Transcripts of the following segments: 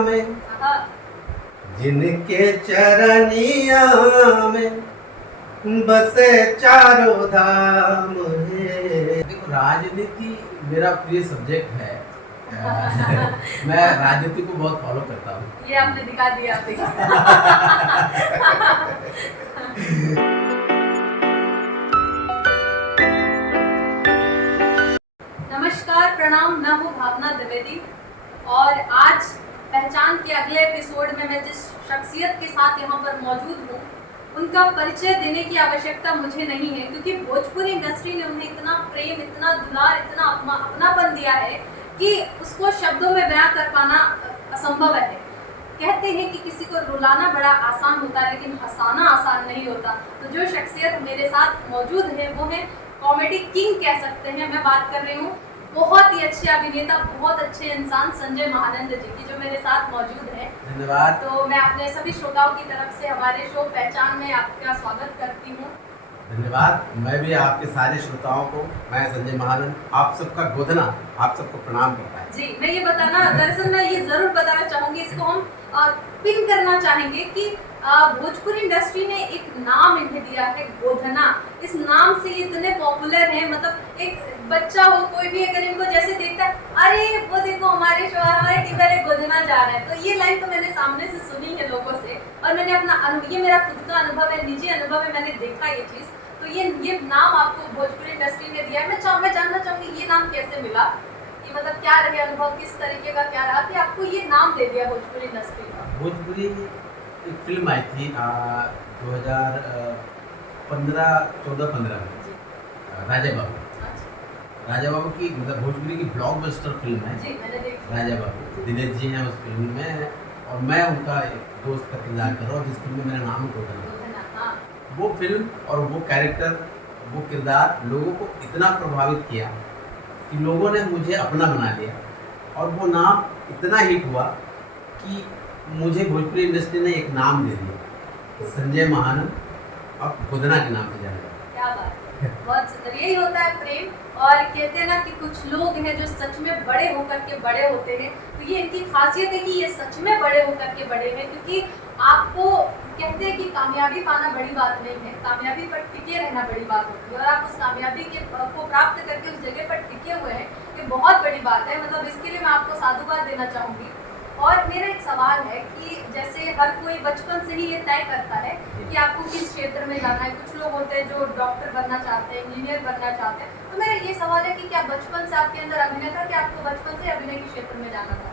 में, जिनके चरनिया में बसे चारों धाम है। देखो, राजनीति मेरा प्रिय सब्जेक्ट है। मैं राजनीति को बहुत फॉलो करता हूँ। ये आपने दिखा दिया, आप देखिए। नमस्कार, प्रणाम। मैं हूँ भावना द्विवेदी और आज पहचान के अगले एपिसोड में मैं जिस शख्सियत के साथ यहाँ पर मौजूद हूँ उनका परिचय देने की आवश्यकता मुझे नहीं है, क्योंकि भोजपुरी इंडस्ट्री ने उन्हें इतना प्रेम, इतना दुलार, इतना अपनापन दिया है कि उसको शब्दों में बयां कर पाना असंभव है। कहते हैं कि किसी को रुलाना बड़ा आसान होता है लेकिन हंसाना आसान नहीं होता। तो जो शख्सियत मेरे साथ मौजूद है वो है कॉमेडी किंग कह सकते हैं। मैं बात कर रही हूँ बहुत ही अच्छे अभिनेता, बहुत अच्छे इंसान संजय महानंद जी की, जो मेरे साथ मौजूद है। धन्यवाद। तो मैं अपने सभी श्रोताओं की तरफ से हमारे शो पहचान में आपका स्वागत करती हूँ। धन्यवाद। मैं भी आपके सारे श्रोताओं को, मैं संजय महानंद, आप सबका गोधना, आप सबको प्रणाम करता है। जी, मैं ये बताना, दरअसल मैं ये जरूर बताना चाहूंगी, इसको हम पिन करना चाहेंगे कि भोजपुरी इंडस्ट्री ने एक नाम इन्हें दिया है, गोधना। इस नाम से ये इतने पॉपुलर हैं, मतलब एक बच्चा हो कोई भी अगर इनको जैसे देखता है, अरे वो देखो हमारे शो, हमारे टीम वाले गोधना जा रहा है। तो ये लाइन तो मैंने सामने से सुनी है लोगों से और मैंने अपना ये मेरा खुद का अनुभव है, निजी अनुभव है, मैंने देखा ये चीज़। तो ये नाम आपको भोजपुरी इंडस्ट्री ने दिया है। मैं जानना चाहूँगी ये नाम कैसे मिला, कि मतलब क्या रहे अनुभव, किस तरीके का क्या रहा कि आपको ये नाम दे दिया भोजपुरी इंडस्ट्री का। भोजपुरी एक फिल्म आई थी 2014-15 में, राजा बाबू। राजा बाबू की, मतलब भोजपुरी की ब्लॉकबस्टर फिल्म है। जी, मैंने देखी। राजा बाबू, दिनेश जी हैं उस फिल्म में और मैं उनका एक दोस्त का किरदार कर रहा हूँ जिस फिल्म में मेरा नाम गोधना। हाँ। वो फिल्म और वो कैरेक्टर, वो किरदार लोगों को इतना प्रभावित किया कि लोगों ने मुझे अपना बना लिया और वो नाम इतना हिट हुआ कि मुझे भोजपुरी इंडस्ट्री ने एक नाम दे दिया, संजय महानंद, अब गोधना के नाम से जाना जाता है। क्या बात है, बहुत सुंदर। यही होता है प्रेम। और कहते हैं ना कि कुछ लोग हैं जो सच में बड़े होकर के बड़े होते हैं, तो ये इनकी खासियत है कि ये सच में बड़े होकर के बड़े हैं। क्योंकि आपको कहते हैं कि कामयाबी पाना बड़ी बात नहीं है, कामयाबी पर टिके रहना बड़ी बात होती है, और आप उस कामयाबी को प्राप्त करके उस जगह पर टिके हुए हैं, ये बहुत बड़ी बात है। मतलब इसके लिए मैं आपको साधुवाद देना चाहूँगी। और मेरा एक सवाल है कि जैसे हर कोई बचपन से ही ये तय करता है कि आपको किस क्षेत्र में जाना है। कुछ लोग होते हैं जो डॉक्टर बनना चाहते हैं, इंजीनियर बनना चाहते हैं। तो मेरा ये सवाल है कि क्या बचपन से आपके अंदर अभिनय था, कि आपको बचपन से अभिनय के क्षेत्र में जाना था?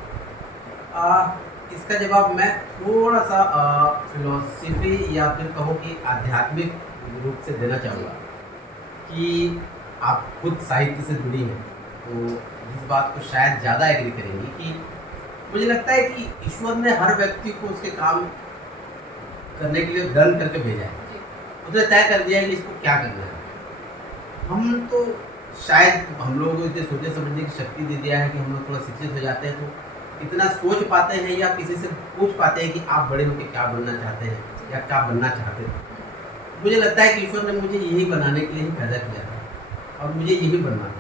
इसका जवाब मैं थोड़ा सा फिलोसफी या फिर कहो कि आध्यात्मिक रूप से देना चाहूँगा कि आप खुद साहित्य से जुड़ी हैं, तो इस बात को शायद ज़्यादा एग्री करेंगी कि मुझे लगता है कि ईश्वर ने हर व्यक्ति को उसके काम करने के लिए डन करके भेजा है। उसने तय कर दिया है कि इसको क्या करना है। हम तो शायद हम लोगों को इतने सोचने समझने की शक्ति दे दिया है कि हम लोग थोड़ा शिक्षित हो जाते हैं तो इतना सोच पाते हैं या किसी से पूछ पाते हैं कि आप बड़े होकर क्या बनना चाहते हैं या क्या बनना चाहते हैं। मुझे लगता है कि ईश्वर ने मुझे यही बनाने के लिए ही पैदा किया था और मुझे यही बनना था।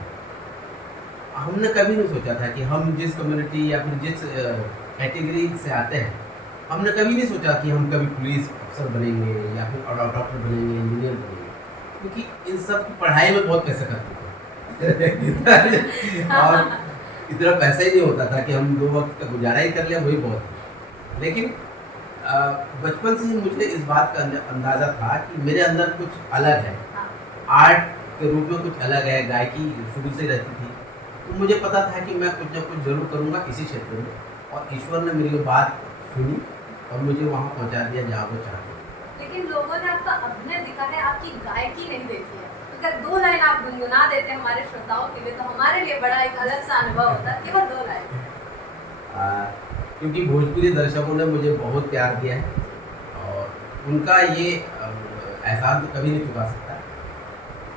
हमने कभी नहीं सोचा था कि हम जिस कम्युनिटी या फिर जिस कैटेगरी से आते हैं, हमने कभी नहीं सोचा कि हम कभी पुलिस अफसर बनेंगे या फिर डॉक्टर बनेंगे, इंजीनियर बनेंगे, क्योंकि इन सब की पढ़ाई में बहुत पैसा करते थे। और इतना पैसा ही नहीं होता था कि हम 2 वक्त का गुजारा ही कर लिया, वही बहुत है। लेकिन बचपन से ही मुझे इस बात का अंदाज़ा था कि मेरे अंदर कुछ अलग है, आर्ट के रूप में कुछ अलग है। गायकी शुरू से रहती थी, तो मुझे पता था कि मैं कुछ ना कुछ जरूर करूँगा इसी क्षेत्र में, और ईश्वर ने मेरी बात सुनी और मुझे वहाँ पहुँचा दिया जहाँ वो चाहते। लेकिन लोगों ने आपका अभिनय देखा है, आपकी गायकी नहीं देखी है। अगर 2 लाइन आप गुनगुना देते हैं हमारे श्रोताओं के लिए तो हमारे लिए बड़ा एक अलग सा अनुभव होता है। केवल 2 लाइन। क्योंकि भोजपुरी दर्शकों ने मुझे बहुत प्यार दिया है और उनका ये एहसास तो कभी नहीं चुका सकता,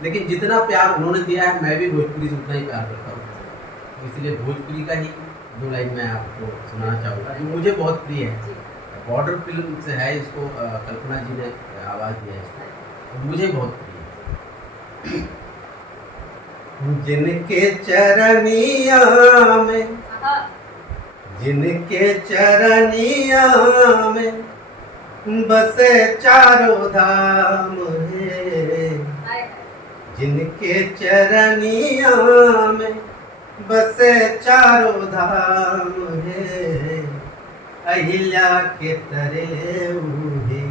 लेकिन जितना प्यार उन्होंने दिया है मैं भी भोजपुरी से उतना ही प्यार करता हूँ। इसलिए भोजपुरी का ही 2 लाइन मैं आपको सुनाना चाहूँगा जो मुझे बहुत प्रिय है। बॉर्डर फिल्म से है, इसको कल्पना जी ने आवाज़ दिया है, तो मुझे बहुत प्रिय है। जिनके चरनिया में, जिनके चरनिया में बसे चारों धाम है, हाय हाय। जिनके चरनिया में बसे चारों धाम है, अहिल्या के तरले उहे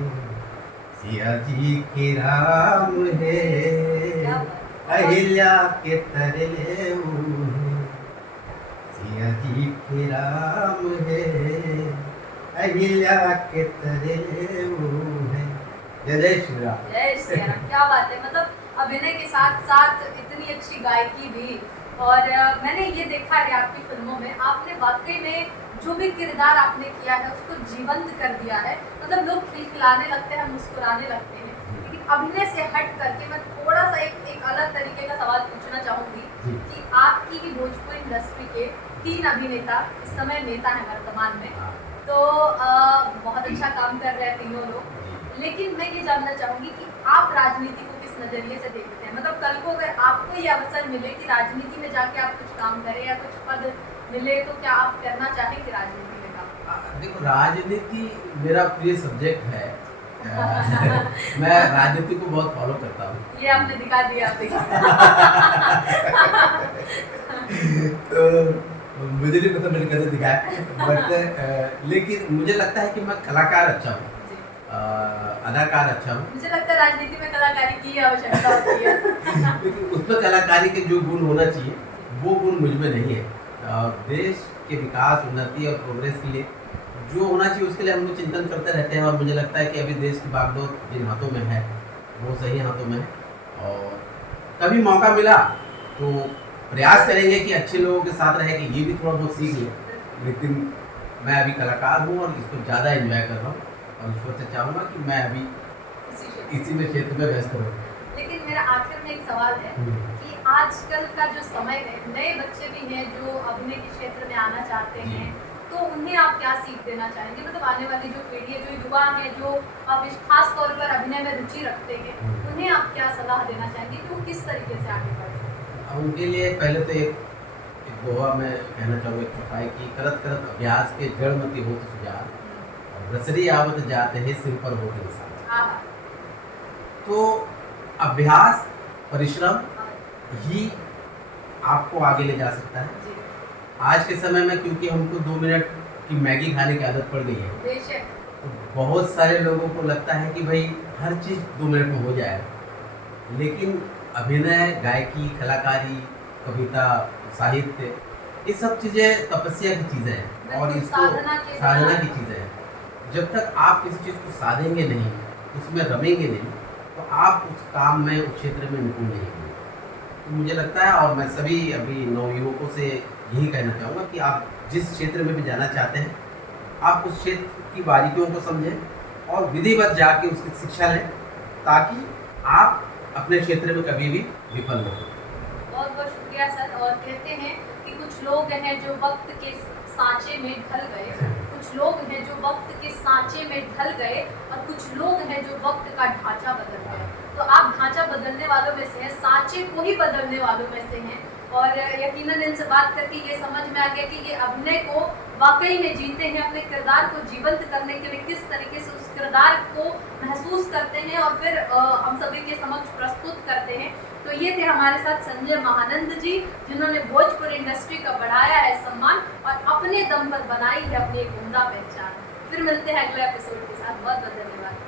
सिया जी के राम है, क्या बात है। अहिल्या के तरले उहे सिया जी के राम है, अहिल्या के तरले उहे। जय जय श्री राम। जय श्री राम। क्या बात है, मतलब अभिनय के साथ साथ इतनी अच्छी गायकी भी। और मैंने ये देखा है आपकी फिल्मों में, आपने वाकई में जो भी किरदार आपने किया है उसको जीवंत कर दिया है। मतलब लोग खिलखिलाने लगते हैं, मुस्कुराने लगते हैं। लेकिन अभिनय से हट करके मैं थोड़ा सा एक अलग तरीके का सवाल पूछना चाहूँगी जी। कि आपकी ही भोजपुरी इंडस्ट्री के 3 अभिनेता इस समय नेता हैं वर्तमान में, हाँ, तो बहुत अच्छा काम कर रहे हैं तीनों लोग। जी। लेकिन मैं ये जानना चाहूँगी कि आप राजनीति को किस नज़रिए से देखते हैं? मतलब कल को अगर आपको ये अवसर मिले कि राजनीति में जाके आप कुछ काम करें या कुछ पद मिले, तो क्या आप करना चाहेंगे राजनीति में काम? देखो, राजनीति मेरा प्रिय सब्जेक्ट है। मैं राजनीति को बहुत फॉलो करता हूँ। ये आपने दिखा दिया, आप देखिए। तो मुझे नहीं पता मैंने कैसे दिखाया, बट लेकिन मुझे लगता है कि मैं कलाकार अच्छा हूँ, जी। अदाकार अच्छा हूँ। मुझे लगता है राजनीति में कलाकारी की आवश्यकता होती है। लेकिन उसमें कलाकारी के जो गुण होना चाहिए वो गुण मुझ में नहीं है। देश के विकास, उन्नति और प्रोग्रेस के लिए जो होना चाहिए उसके लिए हम लोग चिंतन करते रहते हैं, और मुझे लगता है कि अभी देश की बागडोर जिन हाथों में है वो सही हाथों में है, और कभी मौका मिला तो प्रयास करेंगे कि अच्छे लोगों के साथ रह के ये भी थोड़ा बहुत सीख लें। लेकिन मैं अभी कलाकार हूँ और इसको ज़्यादा एंजॉय कर रहा हूँ, और ईश्वर से चाहूँगा कि मैं अभी इसी क्षेत्र। इसी में क्षेत्र में व्यस्त रहूँ। लेकिन मेरा आखिर में एक सवाल है कि आजकल का जो समय है, नए बच्चे भी हैं जो अभिनय के क्षेत्र में आना चाहते जी। हैं, तो उन्हें आप क्या सीख देना चाहेंगे? मतलब आने वाली जो पीढ़ी है, जो युवा है, जो अब खास तौर पर अभिनय में रुचि रखते हैं, उन्हें आप क्या सलाह देना चाहेंगे कि वो किस तरीके से आगे बढ़ें? उनके लिए पहले तो एक दोहा मैं कहना चाहूँगा, एक चौपाई की, करत करत अभ्यास के जड़मती हो तो सुजान, और रसरी आवत जाते हैं सिर पर हो के निशान। हाँ, तो अभ्यास, परिश्रम हाँ, ही आपको आगे ले जा सकता है। जी, आज के समय में क्योंकि हमको 2 मिनट की मैगी खाने की आदत पड़ गई है, बेशक। तो बहुत सारे लोगों को लगता है कि भाई हर चीज़ 2 मिनट में हो जाए, लेकिन अभिनय, गायकी, कलाकारी, कविता, साहित्य, ये सब चीज़ें तपस्या की चीज़ें हैं, और बिल्कुल इसको साधना की चीज़ें हैं। जब तक आप किसी चीज़ को साधेंगे नहीं, उसमें रमेंगे नहीं, तो आप उस काम में, उस क्षेत्र में निपुण नहीं होंगे। तो मुझे लगता है, और मैं सभी अभी नवयुवकों से यही कहना चाहूँगा कि आप जिस क्षेत्र में भी जाना चाहते हैं, आप उस क्षेत्र की बारीकियों को समझें और विधिवत जाके उसकी शिक्षा लें, ताकि आप अपने क्षेत्र में कभी भी विफल न हो। बहुत बहुत शुक्रिया सर। और कहते हैं कि कुछ लोग हैं जो वक्त के सांचे में ढल गए, कुछ लोग हैं जो वक्त के सांचे में ढल गए, और कुछ लोग हैं जो वक्त का ढांचा बदल गए। तो आप ढांचा बदलने वालों में से हैं, सांचे को ही बदलने वालों में से हैं। और यकीनन इनसे बात करके ये समझ में आ गया कि ये अभिनय को वाकई में जीते हैं, अपने किरदार को जीवंत करने के लिए किस तरीके से उस किरदार को महसूस करते हैं और फिर हम सभी के समक्ष प्रस्तुत करते हैं। तो ये थे हमारे साथ संजय महानंद जी, जिन्होंने भोजपुरी इंडस्ट्री का बढ़ाया है सम्मान और अपने दम पर बनाई है अपनी एक उम्दा पहचान। फिर मिलते हैं अगले एपिसोड के साथ। बहुत बहुत धन्यवाद।